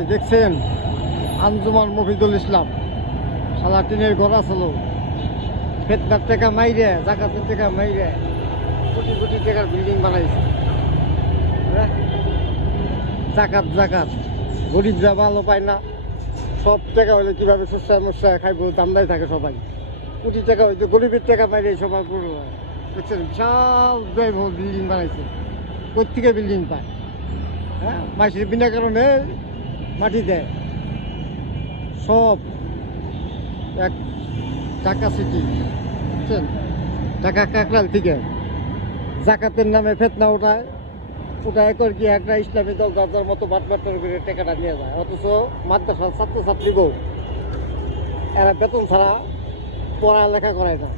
ভাই দেখছেন আঞ্জুমান মফিদুল ইসলাম সালা টিনের ঘর আসলো ফেতনার টাকা মাইরে জাকাতের টাকা মাইরে কোটি কোটি টাকার বিল্ডিং বানাইছে। জাকাত জাকাত গরিবরা ভালো পায় না, সব টাকা হলে কীভাবে সস্যায় মস্যায় খাইব দামদাই থাকে সবাই। কোটি টাকা হয়তো গরিবের টাকা মাইরে সবার দেখছেন বিশাল ব্যয়বহুল বিল্ডিং বানাইছে। কোথেকে বিল্ডিং পায়? হ্যাঁ, মাসের বিনা কারণে মাটি দেয় সব। এক ঢাকা সিটি বুঝছেন, ঢাকা কাকরাল থেকে জাকাতের নামে ফেতনা ওঠায় একর কি একটা ইসলামী দল যার মতো বাটবাটার করে টাকাটা নিয়ে যায়। অথচ মাদ্রাসার ছাত্রছাত্রীকেও এরা বেতন ছাড়া পড়ালেখা করায় না।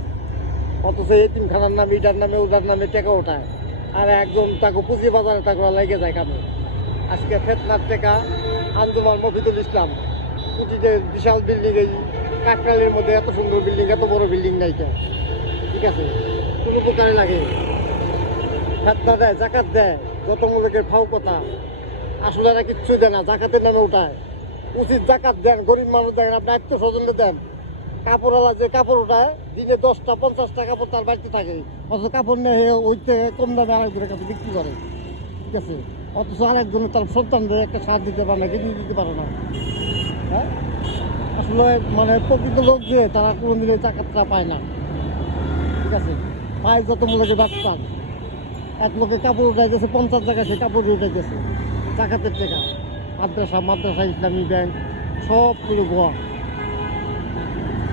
অথচ এতিমখানার নামে ইটার নামে ওটার নামে টাকা ওঠায়, আর একজন তাকে পুঁজি বাজারে তাকে লেগে যায় কামে। আজকে ফেতনার টাকা আঞ্জুমান মফিদুল ইসলাম কুটিতে বিশাল বিল্ডিং, এই কাকরালের মধ্যে এত সুন্দর বিল্ডিং, এত বড় বিল্ডিং নাই কে, ঠিক আছে, কোনো উপকারে লাগে। ফেতনা দেয়, জাকাত দেয়, যত মূলকের ফাও কথা, আসলে এরা কিচ্ছু দেয় না, জাকাতের নামে উঠায়। উচিত জাকাত দেন, গরিব মানুষ দেখেন, আপনি আত্মস্বজনকে দেন। কাপড়ওয়ালা যে কাপড় ওঠায় দিনে 10টা 50টা কাপড় তার বাড়িতে থাকে, অথচ কাপড় নেই ওই থেকে কম দামে আরেকজনের কাছে বিক্রি করে, ঠিক আছে। অথচ আরেকজন তার সন্তানদের একটা সার দিতে পারে না, কিনে দিতে পারে না। হ্যাঁ, আসলে মানে প্রকৃত লোক যে তারা কোনো দিনে জাকাতটা পায় না, ঠিক আছে। পায় যত মূলকে ডাক্তার, এক লোকে কাপড় উঠাই গেছে 50 টাকা, সে কাপড় উঠাই গেছে জাকাতের টাকা। মাদ্রাসা ইসলামী ব্যাংক সবগুলো গোয়া।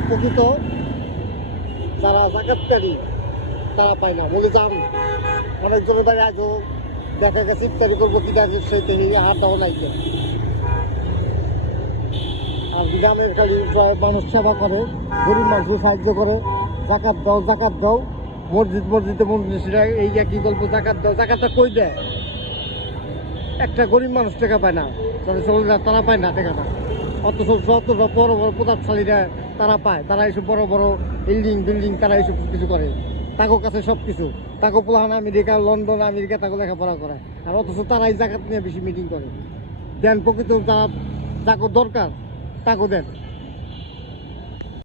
প্রকৃত যারা জাকাতকারী তারা পায় না। বলে যান অনেকজনের বাড়ি আজও দেখা গেছে ইফতারি করবো কিনা সেই হাতটাও নাই। আর গ্রামের খালি মানুষ সেবা করে, গরিব মানুষকে সাহায্য করে, জাকাত দাও জাকাত দাও। মসজিদে মসজিদরা এই যে কি গল্প, জাকাত দাও, জাকাতটা কই দেয়? একটা গরিব মানুষ টাকা পায় না, তারা পায় না টাকাটা। অথচ যত বড় বড় প্রতাপশালীরা তারা পায়, তারা এইসব বড় বড় বিল্ডিং তারা এইসব কিছু করে, তাদের কাছে সব কিছু। তাকে পোলাহান আমেরিকা, লন্ডন, আমেরিকা তাকে লেখাপড়া করে, আর অথচ তারাই জাকাত নিয়ে বেশি মিটিং করে। দেন প্রকৃত যারা যাকে দরকার তাকে দেন।